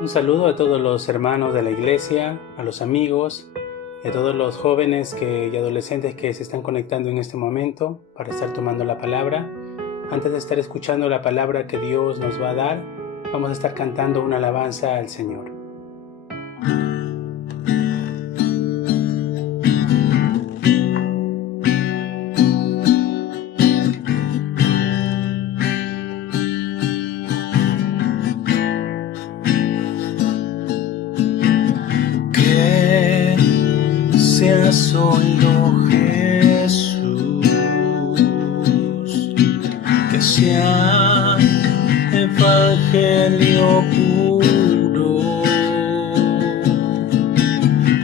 Un saludo a todos los hermanos de la iglesia, a los amigos y a todos los jóvenes y adolescentes que se están conectando en este momento para estar tomando la palabra. Antes de estar escuchando la palabra que Dios nos va a dar, vamos a estar cantando una alabanza al Señor. Sea solo Jesús, que sea evangelio puro,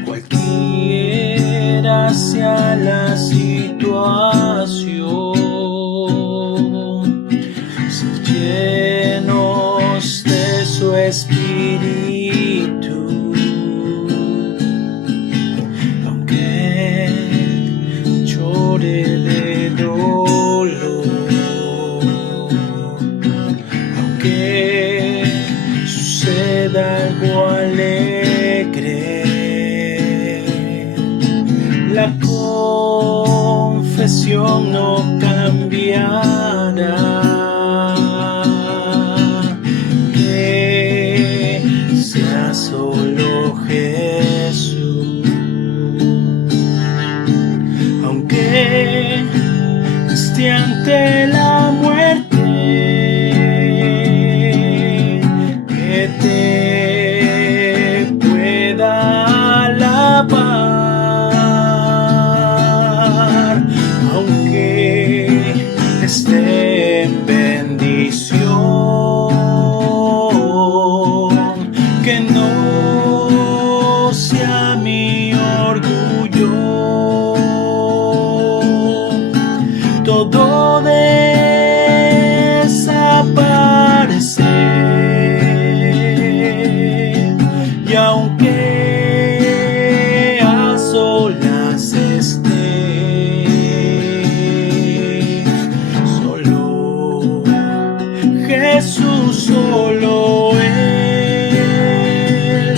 cualquiera sea la situación, ser llenos de su Espíritu. De dolor, aunque suceda algo alegre, la confesión no cambiará, que sea solo Jesús. Aunque esté ante la muerte, que te pueda alabar, aunque esté en bendición, que no sea mi orgullo. Todo desaparecer, y aunque a solas esté, solo Jesús, solo Él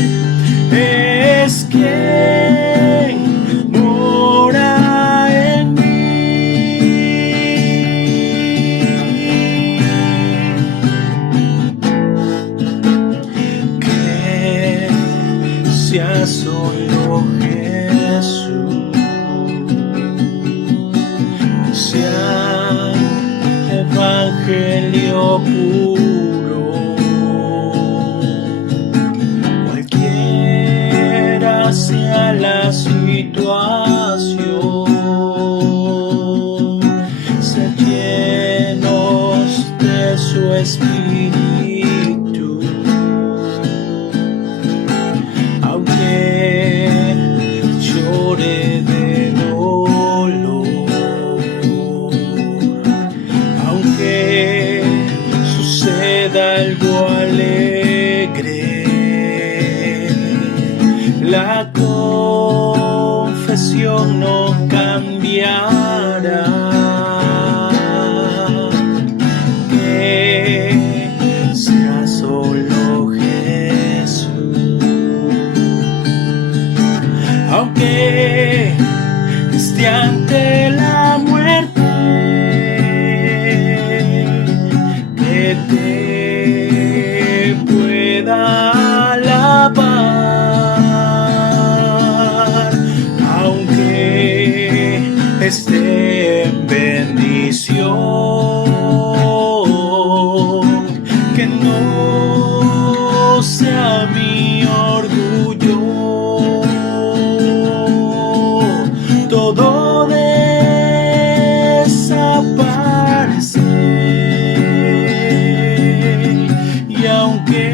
es quien mora en mí. Sea solo Jesús, sea evangelio puro, cualquiera sea la situación, ser llenos de su Espíritu. Llore de dolor, aunque suceda algo alegre, la confesión no cambiará, que sea solo Jesús. Aunque esté ante la muerte, que te pueda alabar, aunque esté en bendición, que no sea mi orgullo. Todo desaparecer, y aunque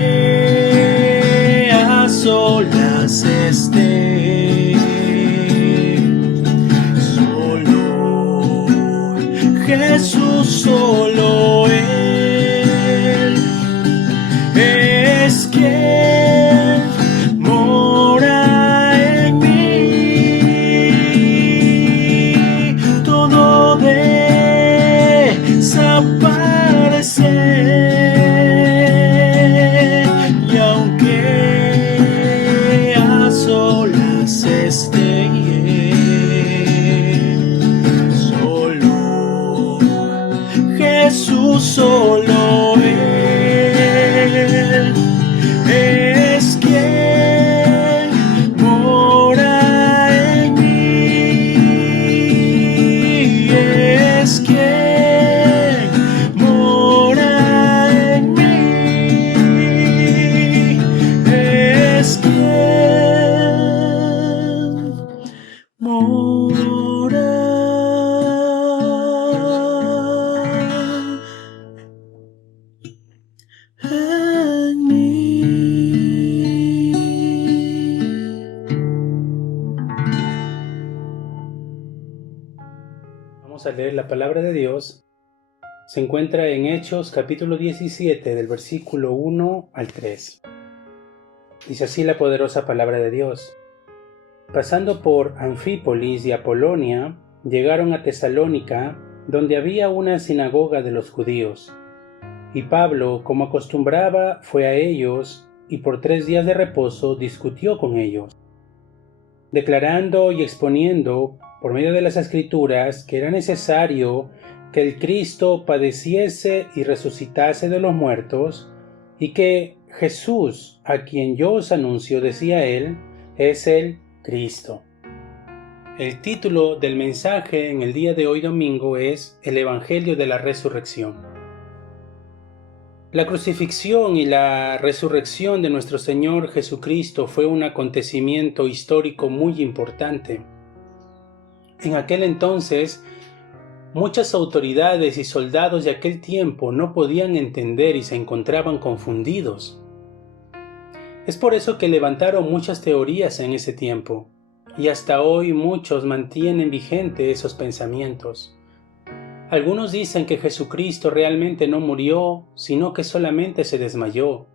a solas esté, solo Jesús, solo Él es quien mora en mí. en mí. Vamos a leer la palabra de Dios. Se encuentra en Hechos capítulo 17 del versículo 1 al 3. Dice así la poderosa palabra de Dios. Pasando por Anfípolis y Apolonia, llegaron a Tesalónica, donde había una sinagoga de los judíos. Y Pablo, como acostumbraba, fue a ellos y por 3 días de reposo discutió con ellos, declarando y exponiendo por medio de las Escrituras que era necesario que el Cristo padeciese y resucitase de los muertos, y que Jesús, a quien yo os anuncio, decía él, es el Cristo. El título del mensaje en el día de hoy domingo es El Evangelio de la Resurrección. La crucifixión y la resurrección de nuestro Señor Jesucristo fue un acontecimiento histórico muy importante. En aquel entonces, muchas autoridades y soldados de aquel tiempo no podían entender y se encontraban confundidos. Es por eso que levantaron muchas teorías en ese tiempo, y hasta hoy muchos mantienen vigentes esos pensamientos. Algunos dicen que Jesucristo realmente no murió, sino que solamente se desmayó.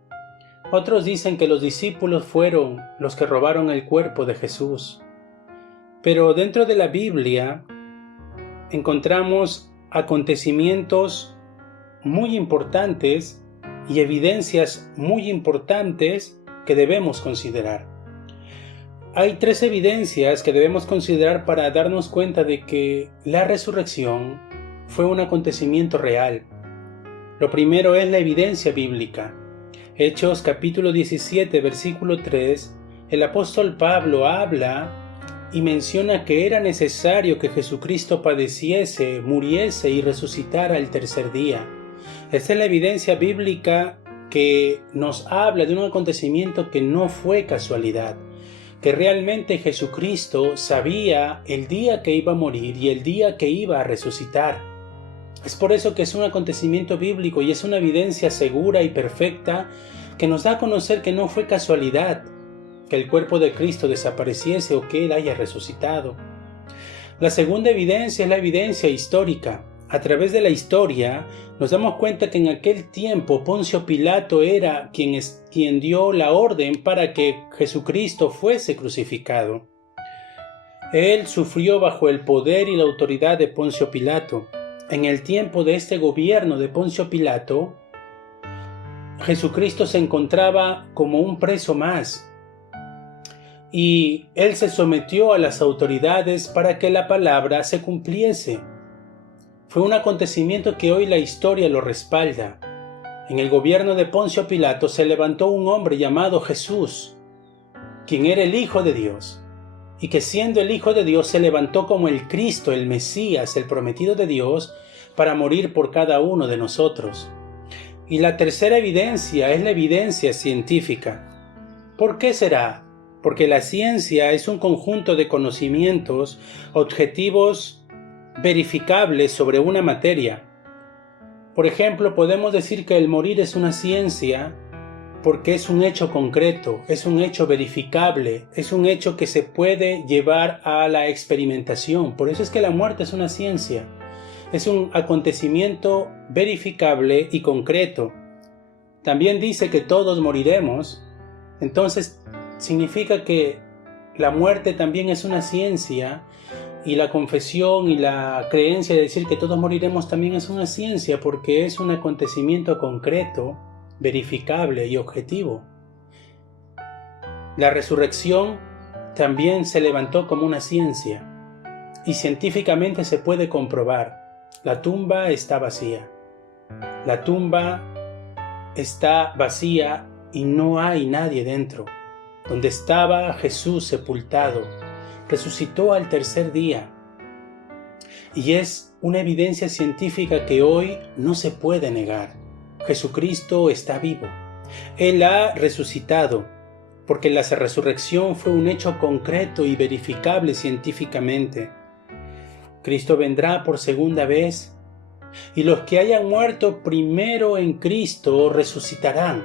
Otros dicen que los discípulos fueron los que robaron el cuerpo de Jesús. Pero dentro de la Biblia encontramos acontecimientos muy importantes y evidencias muy importantes que debemos considerar. Hay 3 evidencias que debemos considerar para darnos cuenta de que la resurrección fue un acontecimiento real. Lo primero es la evidencia bíblica. Hechos capítulo 17, versículo 3, el apóstol Pablo habla y menciona que era necesario que Jesucristo padeciese, muriese y resucitara el tercer día. Esta es la evidencia bíblica que nos habla de un acontecimiento que no fue casualidad, que realmente Jesucristo sabía el día que iba a morir y el día que iba a resucitar. Es por eso que es un acontecimiento bíblico y es una evidencia segura y perfecta que nos da a conocer que no fue casualidad que el cuerpo de Cristo desapareciese o que Él haya resucitado. La segunda evidencia es la evidencia histórica. A través de la historia nos damos cuenta que en aquel tiempo Poncio Pilato era quien dio la orden para que Jesucristo fuese crucificado. Él sufrió bajo el poder y la autoridad de Poncio Pilato. En el tiempo de este gobierno de Poncio Pilato, Jesucristo se encontraba como un preso más. Y él se sometió a las autoridades para que la palabra se cumpliese. Fue un acontecimiento que hoy la historia lo respalda. En el gobierno de Poncio Pilato se levantó un hombre llamado Jesús, quien era el Hijo de Dios, y que siendo el Hijo de Dios se levantó como el Cristo, el Mesías, el prometido de Dios, para morir por cada uno de nosotros. Y la tercera evidencia es la evidencia científica. ¿Por qué será? Porque la ciencia es un conjunto de conocimientos objetivos verificables sobre una materia. Por ejemplo, podemos decir que el morir es una ciencia porque es un hecho concreto, es un hecho verificable, es un hecho que se puede llevar a la experimentación. Por eso es que la muerte es una ciencia. Es un acontecimiento verificable y concreto. También dice que todos moriremos. Entonces, significa que la muerte también es una ciencia y la confesión y la creencia de decir que todos moriremos también es una ciencia porque es un acontecimiento concreto, verificable y objetivo. La resurrección también se levantó como una ciencia y científicamente se puede comprobar. La tumba está vacía. La tumba está vacía y no hay nadie dentro. Donde estaba Jesús sepultado, resucitó al tercer día. Y es una evidencia científica que hoy no se puede negar. Jesucristo está vivo. Él ha resucitado. porque la resurrección fue un hecho concreto y verificable científicamente. Cristo vendrá por segunda vez, y los que hayan muerto primero en Cristo resucitarán.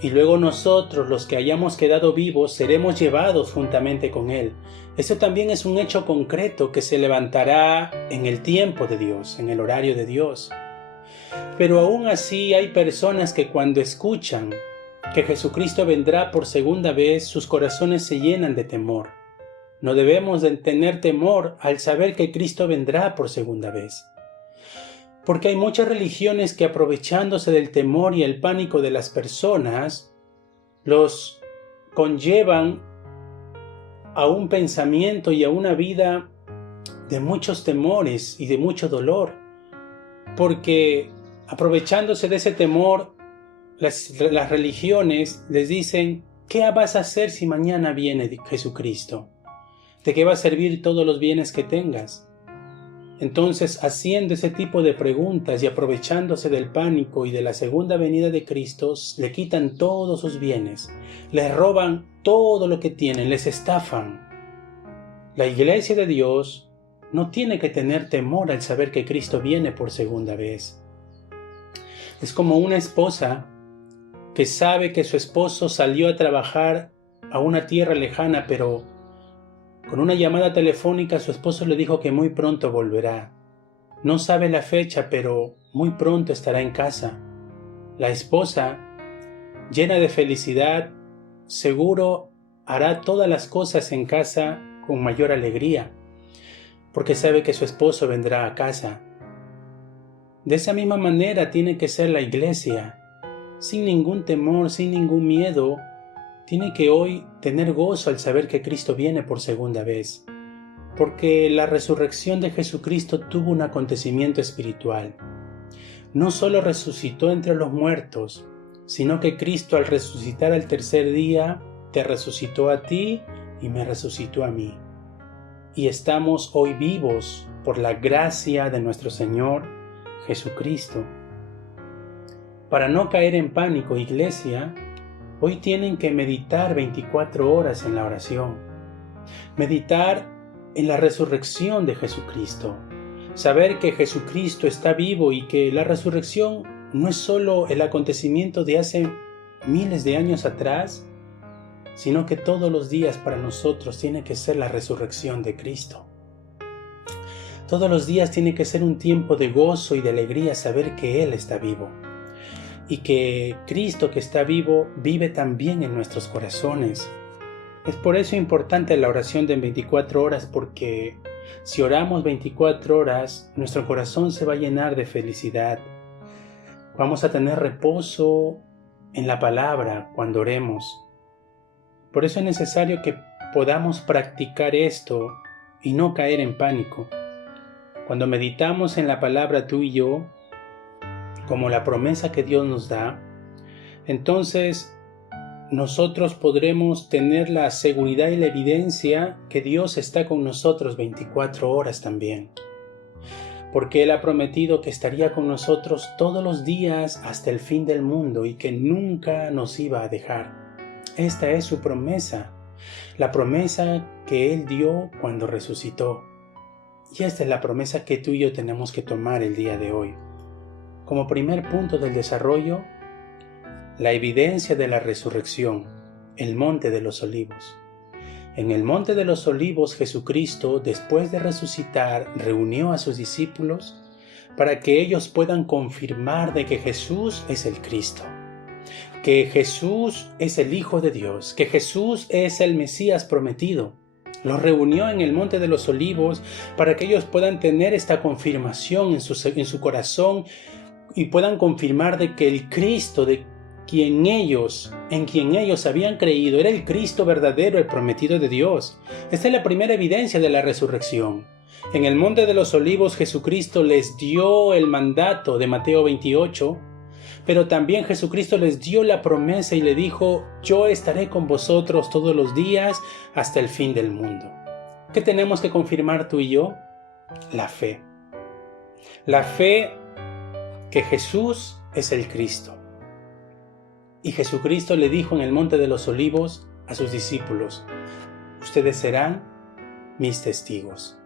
Y luego nosotros, los que hayamos quedado vivos, seremos llevados juntamente con Él. Eso también es un hecho concreto que se levantará en el tiempo de Dios, en el horario de Dios. Pero aún así hay personas que cuando escuchan que Jesucristo vendrá por segunda vez, sus corazones se llenan de temor. No debemos de tener temor al saber que Cristo vendrá por segunda vez. Porque hay muchas religiones que, aprovechándose del temor y el pánico de las personas, los conllevan a un pensamiento y a una vida de muchos temores y de mucho dolor. Porque aprovechándose de ese temor, las religiones les dicen: ¿qué vas a hacer si mañana viene Jesucristo? ¿De qué va a servir todos los bienes que tengas? Entonces, haciendo ese tipo de preguntas y aprovechándose del pánico y de la segunda venida de Cristo, le quitan todos sus bienes, les roban todo lo que tienen, les estafan. La iglesia de Dios no tiene que tener temor al saber que Cristo viene por segunda vez. Es como una esposa que sabe que su esposo salió a trabajar a una tierra lejana, pero con una llamada telefónica su esposo le dijo que muy pronto volverá. No sabe la fecha, pero muy pronto estará en casa. La esposa, llena de felicidad, seguro hará todas las cosas en casa con mayor alegría, porque sabe que su esposo vendrá a casa. De esa misma manera tiene que ser la iglesia, sin ningún temor, sin ningún miedo. Tiene que hoy tener gozo al saber que Cristo viene por segunda vez, porque la resurrección de Jesucristo tuvo un acontecimiento espiritual. No solo resucitó entre los muertos, sino que Cristo, al resucitar al tercer día, te resucitó a ti y me resucitó a mí. Y estamos hoy vivos por la gracia de nuestro Señor Jesucristo. Para no caer en pánico, iglesia, hoy tienen que meditar 24 horas en la oración. Meditar en la resurrección de Jesucristo. Saber que Jesucristo está vivo y que la resurrección no es solo el acontecimiento de hace miles de años atrás, sino que todos los días para nosotros tiene que ser la resurrección de Cristo. Todos los días tiene que ser un tiempo de gozo y de alegría saber que Él está vivo. Y que Cristo, que está vivo, vive también en nuestros corazones. Es por eso importante la oración de 24 horas, porque si oramos 24 horas, nuestro corazón se va a llenar de felicidad. Vamos a tener reposo en la palabra cuando oremos. Por eso es necesario que podamos practicar esto y no caer en pánico. Cuando meditamos en la palabra tú y yo, como la promesa que Dios nos da, entonces nosotros podremos tener la seguridad y la evidencia que Dios está con nosotros 24 horas también. Porque Él ha prometido que estaría con nosotros todos los días hasta el fin del mundo y que nunca nos iba a dejar. Esta es su promesa, la promesa que Él dio cuando resucitó. Y esta es la promesa que tú y yo tenemos que tomar el día de hoy. Como primer punto del desarrollo, la evidencia de la resurrección, el Monte de los Olivos. En el Monte de los Olivos, Jesucristo, después de resucitar, reunió a sus discípulos para que ellos puedan confirmar de que Jesús es el Cristo, que Jesús es el Hijo de Dios, que Jesús es el Mesías prometido. Los reunió en el Monte de los Olivos para que ellos puedan tener esta confirmación en su corazón y puedan confirmar de que el Cristo en quien ellos habían creído era el Cristo verdadero, el prometido de Dios. Esta es la primera evidencia de la resurrección. En el Monte de los Olivos Jesucristo les dio el mandato de Mateo 28, pero también Jesucristo les dio la promesa y le dijo: yo estaré con vosotros todos los días hasta el fin del mundo. ¿Qué tenemos que confirmar tú y yo? La fe. La fe que Jesús es el Cristo. Y Jesucristo le dijo en el Monte de los Olivos a sus discípulos: ustedes serán mis testigos.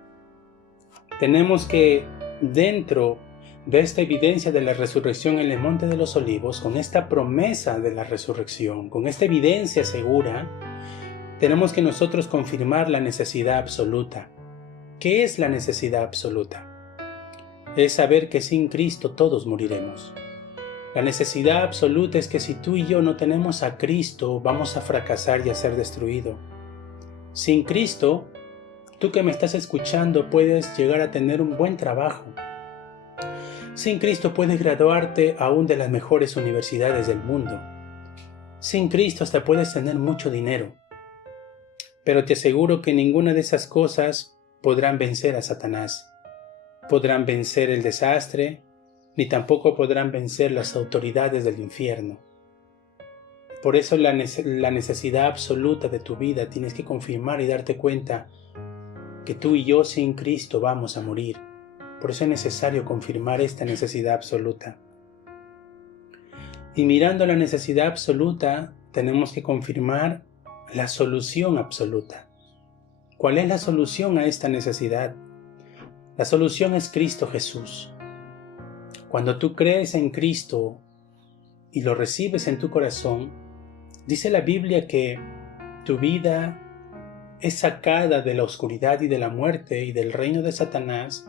Tenemos que, dentro de esta evidencia de la resurrección en el Monte de los Olivos, con esta promesa de la resurrección, con esta evidencia segura, tenemos que nosotros confirmar la necesidad absoluta. ¿Qué es la necesidad absoluta? Es saber que sin Cristo todos moriremos. La necesidad absoluta es que si tú y yo no tenemos a Cristo, vamos a fracasar y a ser destruidos. Sin Cristo, tú que me estás escuchando puedes llegar a tener un buen trabajo. Sin Cristo puedes graduarte aún de las mejores universidades del mundo. Sin Cristo hasta puedes tener mucho dinero. Pero te aseguro que ninguna de esas cosas podrán vencer a Satanás. Podrán vencer el desastre, ni tampoco podrán vencer las autoridades del infierno. Por eso la necesidad absoluta de tu vida tienes que confirmar y darte cuenta que tú y yo sin Cristo vamos a morir. Por eso es necesario confirmar esta necesidad absoluta. Y mirando la necesidad absoluta, tenemos que confirmar la solución absoluta. ¿Cuál es la solución a esta necesidad? La solución es Cristo Jesús. Cuando tú crees en Cristo y lo recibes en tu corazón, dice la Biblia que tu vida es sacada de la oscuridad y de la muerte y del reino de Satanás,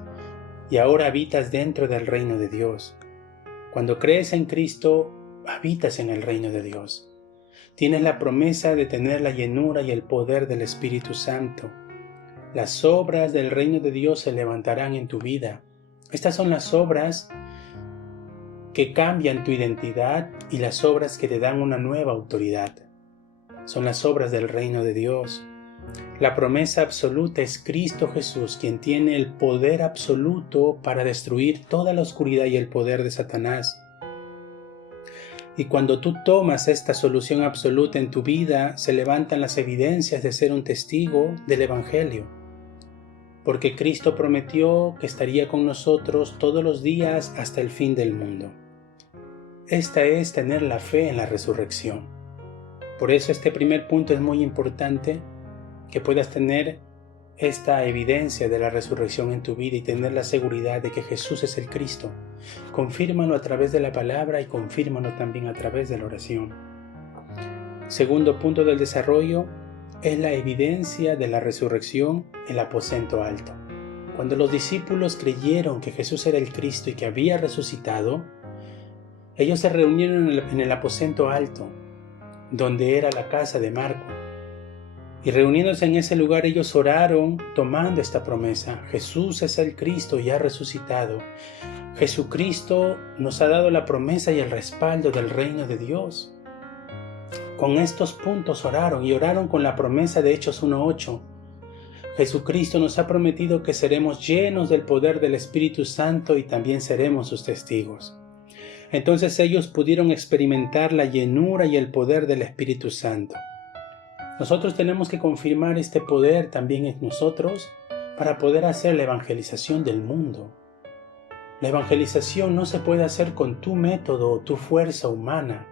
y ahora habitas dentro del reino de Dios. Cuando crees en Cristo, habitas en el reino de Dios. Tienes la promesa de tener la llenura y el poder del Espíritu Santo. Las obras del reino de Dios se levantarán en tu vida. Estas son las obras que cambian tu identidad y las obras que te dan una nueva autoridad. Son las obras del reino de Dios. La promesa absoluta es Cristo Jesús, quien tiene el poder absoluto para destruir toda la oscuridad y el poder de Satanás. Y cuando tú tomas esta solución absoluta en tu vida, se levantan las evidencias de ser un testigo del Evangelio. Porque Cristo prometió que estaría con nosotros todos los días hasta el fin del mundo. Esta es tener la fe en la resurrección. Por eso este primer punto es muy importante, que puedas tener esta evidencia de la resurrección en tu vida y tener la seguridad de que Jesús es el Cristo. Confírmalo a través de la palabra y confírmalo también a través de la oración. Segundo punto del desarrollo es la evidencia de la resurrección en el aposento alto. Cuando los discípulos creyeron que Jesús era el Cristo y que había resucitado, ellos se reunieron en el aposento alto, donde era la casa de Marco. Y reuniéndose en ese lugar ellos oraron tomando esta promesa: Jesús es el Cristo y ha resucitado. Jesucristo nos ha dado la promesa y el respaldo del reino de Dios. Con estos puntos oraron y oraron con la promesa de Hechos 1:8. Jesucristo nos ha prometido que seremos llenos del poder del Espíritu Santo y también seremos sus testigos. Entonces ellos pudieron experimentar la llenura y el poder del Espíritu Santo. Nosotros tenemos que confirmar este poder también en nosotros para poder hacer la evangelización del mundo. La evangelización no se puede hacer con tu método o tu fuerza humana.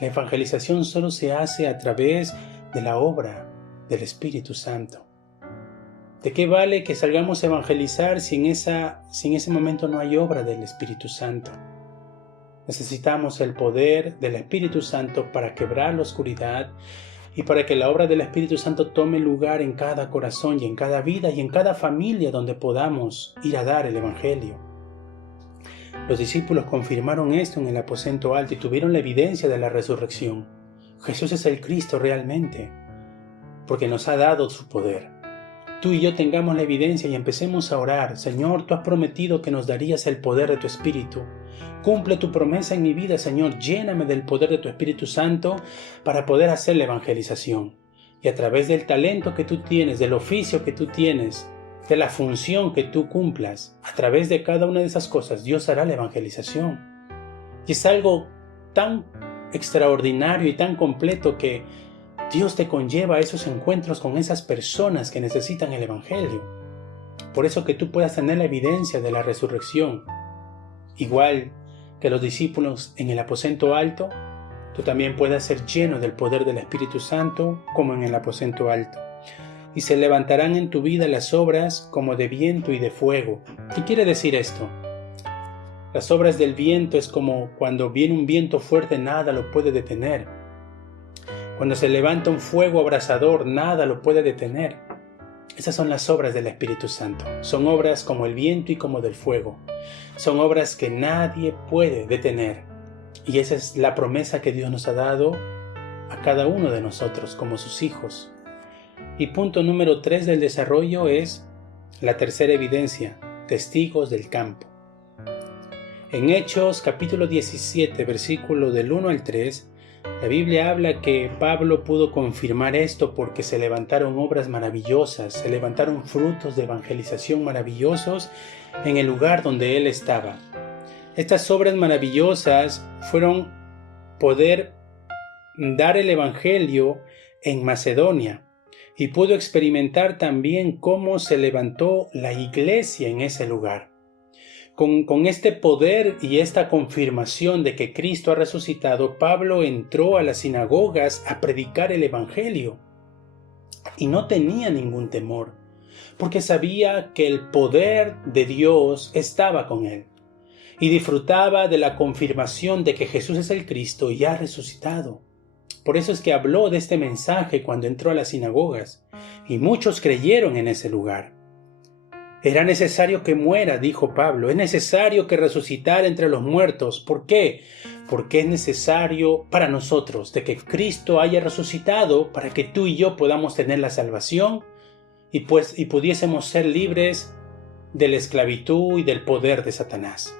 La evangelización solo se hace a través de la obra del Espíritu Santo. ¿De qué vale que salgamos a evangelizar si en ese momento no hay obra del Espíritu Santo? Necesitamos el poder del Espíritu Santo para quebrar la oscuridad y para que la obra del Espíritu Santo tome lugar en cada corazón y en cada vida y en cada familia donde podamos ir a dar el Evangelio. Los discípulos confirmaron esto en el aposento alto y tuvieron la evidencia de la resurrección. Jesús es el Cristo realmente, porque nos ha dado su poder. Tú y yo tengamos la evidencia y empecemos a orar: Señor, tú has prometido que nos darías el poder de tu Espíritu. Cumple tu promesa en mi vida, Señor. Lléname del poder de tu Espíritu Santo para poder hacer la evangelización. Y a través del talento que tú tienes, del oficio que tú tienes, de la función que tú cumplas, a través de cada una de esas cosas, Dios hará la evangelización. Y es algo tan extraordinario y tan completo que Dios te conlleva a esos encuentros con esas personas que necesitan el Evangelio. Por eso que tú puedas tener la evidencia de la resurrección. Igual que los discípulos en el aposento alto, tú también puedas ser lleno del poder del Espíritu Santo como en el aposento alto. Y se levantarán en tu vida las obras como de viento y de fuego. ¿Qué quiere decir esto? Las obras del viento es como cuando viene un viento fuerte, nada lo puede detener. Cuando se levanta un fuego abrasador, nada lo puede detener. Esas son las obras del Espíritu Santo. Son obras como el viento y como del fuego. Son obras que nadie puede detener. Y esa es la promesa que Dios nos ha dado a cada uno de nosotros como sus hijos. Y punto número 3 del desarrollo es la tercera evidencia, testigos del campo. En Hechos capítulo 17, versículo del 1 al 3, la Biblia habla que Pablo pudo confirmar esto porque se levantaron obras maravillosas, se levantaron frutos de evangelización maravillosos en el lugar donde él estaba. Estas obras maravillosas fueron poder dar el evangelio en Macedonia y pudo experimentar también cómo se levantó la iglesia en ese lugar. Con este poder y esta confirmación de que Cristo ha resucitado, Pablo entró a las sinagogas a predicar el evangelio y no tenía ningún temor, porque sabía que el poder de Dios estaba con él y disfrutaba de la confirmación de que Jesús es el Cristo y ha resucitado. Por eso es que habló de este mensaje cuando entró a las sinagogas y muchos creyeron en ese lugar. Era necesario que muera, dijo Pablo, es necesario que resucitara entre los muertos. ¿Por qué? Porque es necesario para nosotros de que Cristo haya resucitado para que tú y yo podamos tener la salvación y pudiésemos ser libres de la esclavitud y del poder de Satanás.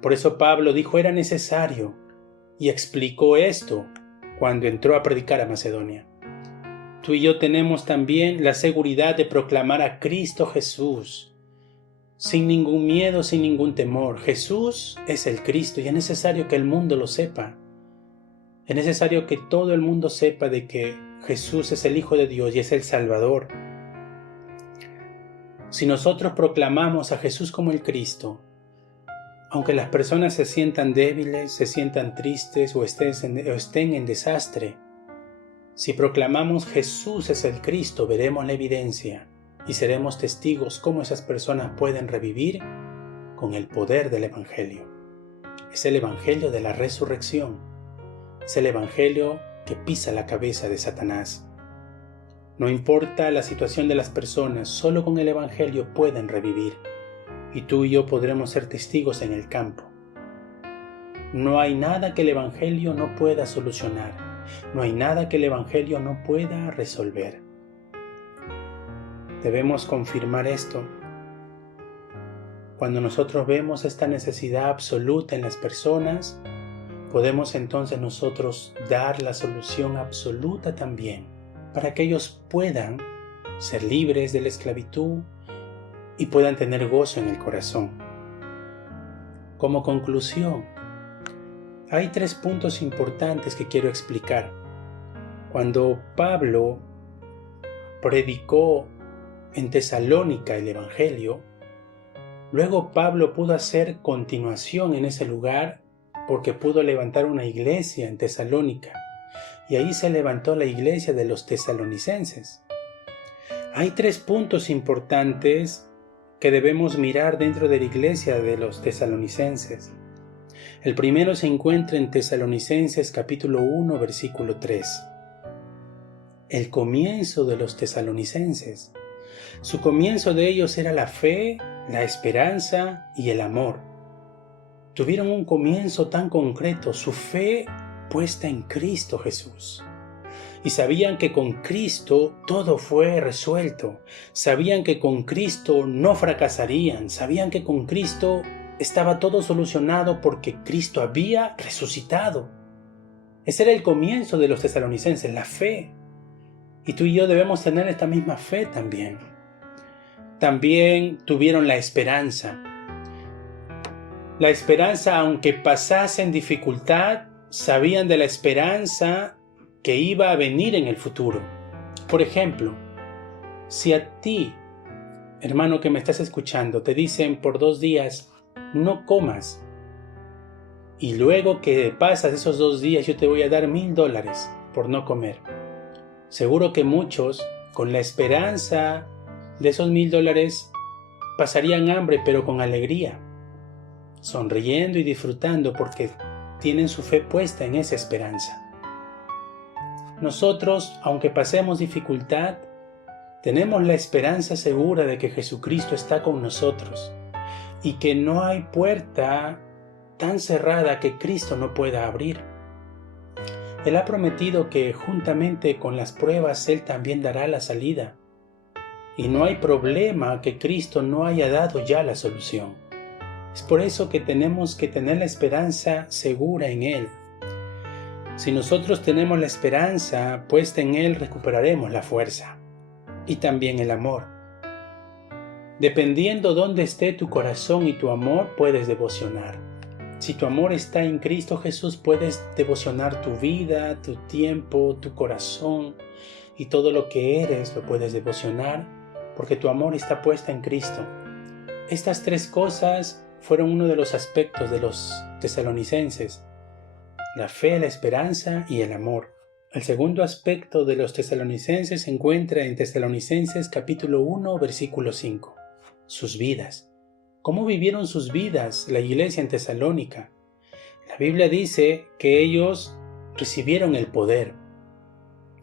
Por eso Pablo dijo era necesario y explicó esto cuando entró a predicar a Macedonia. Tú y yo tenemos también la seguridad de proclamar a Cristo Jesús, sin ningún miedo, sin ningún temor. Jesús es el Cristo y es necesario que el mundo lo sepa. Es necesario que todo el mundo sepa de que Jesús es el Hijo de Dios y es el Salvador. Si nosotros proclamamos a Jesús como el Cristo, aunque las personas se sientan débiles, se sientan tristes o estén en desastre, si proclamamos Jesús es el Cristo, veremos la evidencia y seremos testigos cómo esas personas pueden revivir con el poder del Evangelio. Es el Evangelio de la resurrección. Es el Evangelio que pisa la cabeza de Satanás. No importa la situación de las personas, solo con el Evangelio pueden revivir. Y tú y yo podremos ser testigos en el campo. No hay nada que el Evangelio no pueda solucionar. No hay nada que el Evangelio no pueda resolver. Debemos confirmar esto. Cuando nosotros vemos esta necesidad absoluta en las personas, podemos entonces nosotros dar la solución absoluta también, para que ellos puedan ser libres de la esclavitud y puedan tener gozo en el corazón. Como conclusión, hay 3 puntos importantes que quiero explicar. Cuando Pablo predicó en Tesalónica el Evangelio, luego Pablo pudo hacer continuación en ese lugar porque pudo levantar una iglesia en Tesalónica y ahí se levantó la iglesia de los tesalonicenses. Hay 3 puntos importantes que debemos mirar dentro de la iglesia de los tesalonicenses. El primero se encuentra en Tesalonicenses capítulo 1, versículo 3. El comienzo de los tesalonicenses. Su comienzo de ellos era la fe, la esperanza y el amor. Tuvieron un comienzo tan concreto, su fe puesta en Cristo Jesús. Y sabían que con Cristo todo fue resuelto. Sabían que con Cristo no fracasarían. Sabían que con Cristo estaba todo solucionado porque Cristo había resucitado. Ese era el comienzo de los tesalonicenses, la fe. Y tú y yo debemos tener esta misma fe también. También tuvieron la esperanza. La esperanza, aunque pasasen dificultad, sabían de la esperanza que iba a venir en el futuro. Por ejemplo, si a ti, hermano que me estás escuchando, te dicen por 2 días, no comas, y luego que pasas esos 2 días yo te voy a dar $1000 por no comer. Seguro que muchos, con la esperanza de esos $1000, pasarían hambre, pero con alegría, sonriendo y disfrutando porque tienen su fe puesta en esa esperanza. Nosotros, aunque pasemos dificultad, tenemos la esperanza segura de que Jesucristo está con nosotros y que no hay puerta tan cerrada que Cristo no pueda abrir. Él ha prometido que juntamente con las pruebas Él también dará la salida. Y no hay problema que Cristo no haya dado ya la solución. Es por eso que tenemos que tener la esperanza segura en Él. Si nosotros tenemos la esperanza puesta en Él, recuperaremos la fuerza y también el amor. Dependiendo dónde esté tu corazón y tu amor, puedes devocionar. Si tu amor está en Cristo Jesús, puedes devocionar tu vida, tu tiempo, tu corazón y todo lo que eres lo puedes devocionar porque tu amor está puesta en Cristo. Estas 3 cosas fueron uno de los aspectos de los tesalonicenses: la fe, la esperanza y el amor. El segundo aspecto de los tesalonicenses se encuentra en Tesalonicenses capítulo 1, versículo 5. Sus vidas. ¿Cómo vivieron sus vidas la iglesia en Tesalónica? La Biblia dice que ellos recibieron el poder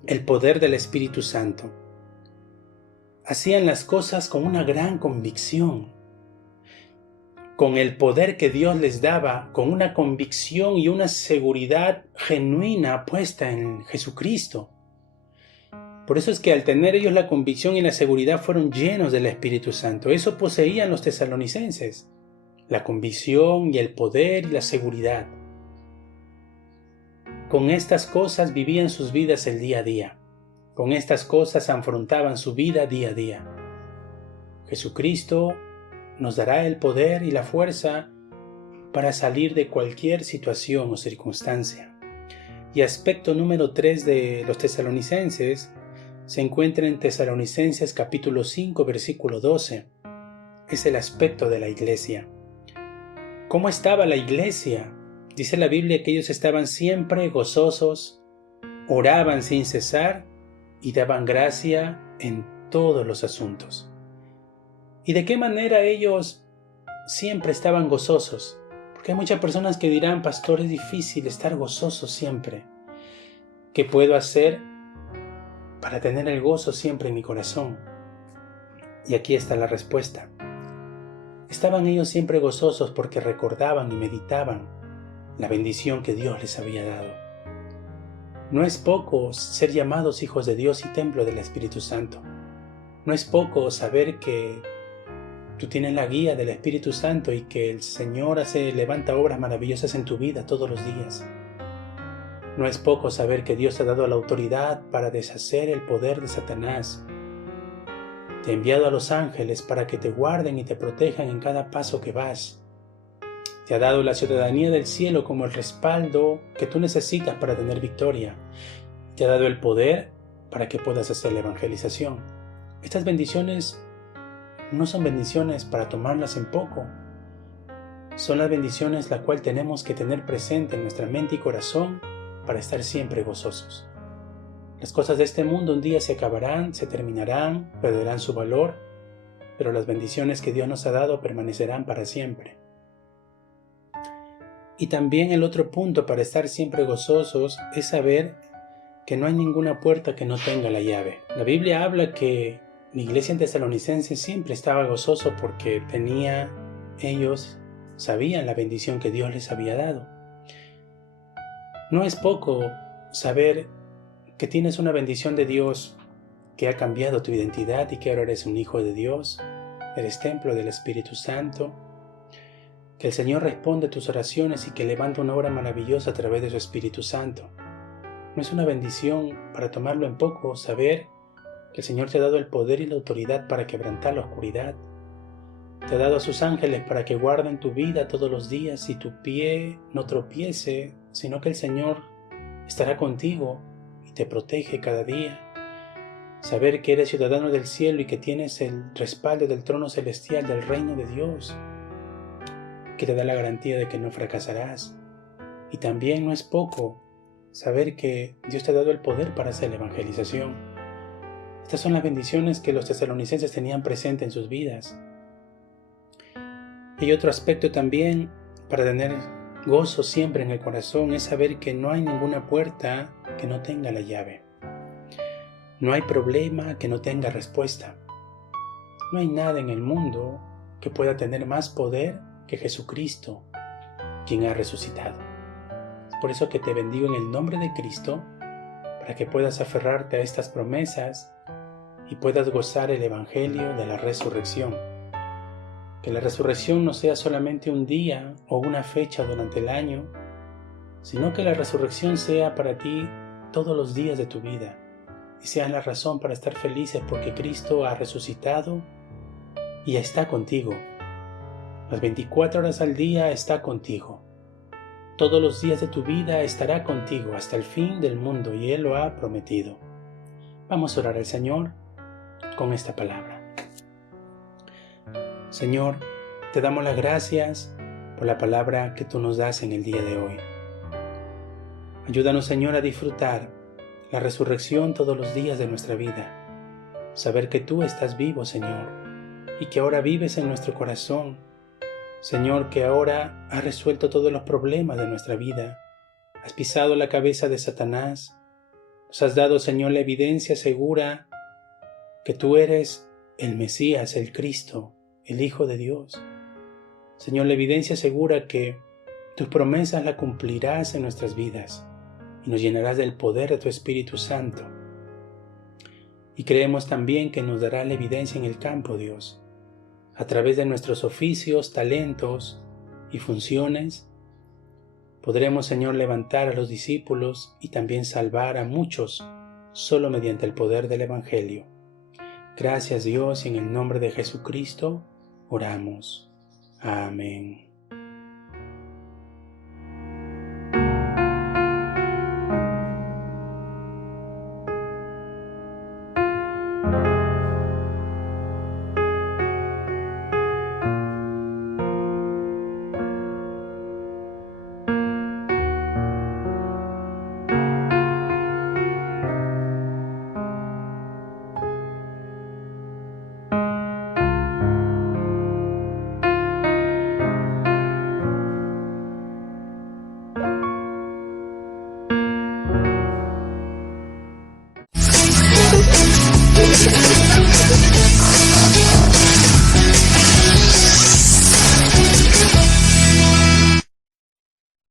del Espíritu Santo. Hacían las cosas con una gran convicción, con el poder que Dios les daba, con una convicción y una seguridad genuina puesta en Jesucristo. Por eso es que al tener ellos la convicción y la seguridad fueron llenos del Espíritu Santo. Eso poseían los tesalonicenses, la convicción y el poder y la seguridad. Con estas cosas vivían sus vidas el día a día. Con estas cosas afrontaban su vida día a día. Jesucristo nos dará el poder y la fuerza para salir de cualquier situación o circunstancia. Y aspecto número 3 de los tesalonicenses se encuentra en Tesalonicenses capítulo 5, versículo 12. Es el aspecto de la iglesia. ¿Cómo estaba la iglesia? Dice la Biblia que ellos estaban siempre gozosos, oraban sin cesar y daban gracia en todos los asuntos. ¿Y de qué manera ellos siempre estaban gozosos? Porque hay muchas personas que dirán: pastor, es difícil estar gozoso siempre. ¿Qué puedo hacer para tener el gozo siempre en mi corazón? Y aquí está la respuesta. Estaban ellos siempre gozosos porque recordaban y meditaban la bendición que Dios les había dado. No es poco ser llamados hijos de Dios y templo del Espíritu Santo. No es poco saber que tú tienes la guía del Espíritu Santo y que el Señor levanta obras maravillosas en tu vida todos los días. No es poco saber que Dios te ha dado la autoridad para deshacer el poder de Satanás. Te ha enviado a los ángeles para que te guarden y te protejan en cada paso que vas. Te ha dado la ciudadanía del cielo como el respaldo que tú necesitas para tener victoria. Te ha dado el poder para que puedas hacer la evangelización. Estas bendiciones no son bendiciones para tomarlas en poco. Son las bendiciones la cual tenemos que tener presente en nuestra mente y corazón para estar siempre gozosos. Las cosas de este mundo un día se acabarán, se terminarán, perderán su valor, pero las bendiciones que Dios nos ha dado permanecerán para siempre. Y también el otro punto para estar siempre gozosos es saber que no hay ninguna puerta que no tenga la llave. La Biblia habla que la iglesia en Tesalonicense siempre estaba gozoso porque ellos sabían la bendición que Dios les había dado. No es poco saber que tienes una bendición de Dios que ha cambiado tu identidad y que ahora eres un hijo de Dios, eres templo del Espíritu Santo, que el Señor responde tus oraciones y que levanta una obra maravillosa a través de su Espíritu Santo. No es una bendición para tomarlo en poco saber que el Señor te ha dado el poder y la autoridad para quebrantar la oscuridad. Te ha dado a sus ángeles para que guarden tu vida todos los días y tu pie no tropiece, sino que el Señor estará contigo y te protege cada día. Saber que eres ciudadano del cielo y que tienes el respaldo del trono celestial del reino de Dios, que te da la garantía de que no fracasarás. Y también no es poco saber que Dios te ha dado el poder para hacer la evangelización. Estas son las bendiciones que los tesalonicenses tenían presente en sus vidas. Y otro aspecto también para tener gozo siempre en el corazón es saber que no hay ninguna puerta que no tenga la llave. No hay problema que no tenga respuesta. No hay nada en el mundo que pueda tener más poder que Jesucristo, quien ha resucitado. Es por eso que te bendigo en el nombre de Cristo, para que puedas aferrarte a estas promesas y puedas gozar el Evangelio de la resurrección. Que la resurrección no sea solamente un día o una fecha durante el año, sino que la resurrección sea para ti todos los días de tu vida y sea la razón para estar felices porque Cristo ha resucitado y está contigo. Las 24 horas al día está contigo. Todos los días de tu vida estará contigo hasta el fin del mundo y Él lo ha prometido. Vamos a orar al Señor con esta palabra. Señor, te damos las gracias por la palabra que tú nos das en el día de hoy. Ayúdanos, Señor, a disfrutar la resurrección todos los días de nuestra vida. Saber que tú estás vivo, Señor, y que ahora vives en nuestro corazón. Señor, que ahora has resuelto todos los problemas de nuestra vida. Has pisado la cabeza de Satanás. Nos has dado, Señor, la evidencia segura que tú eres el Mesías, el Cristo, el Hijo de Dios. Señor, la evidencia segura que tus promesas las cumplirás en nuestras vidas y nos llenarás del poder de tu Espíritu Santo. Y creemos también que nos dará la evidencia en el campo, Dios, a través de nuestros oficios, talentos y funciones. Podremos, Señor, levantar a los discípulos y también salvar a muchos solo mediante el poder del Evangelio. Gracias, Dios, y en el nombre de Jesucristo oramos. Amén.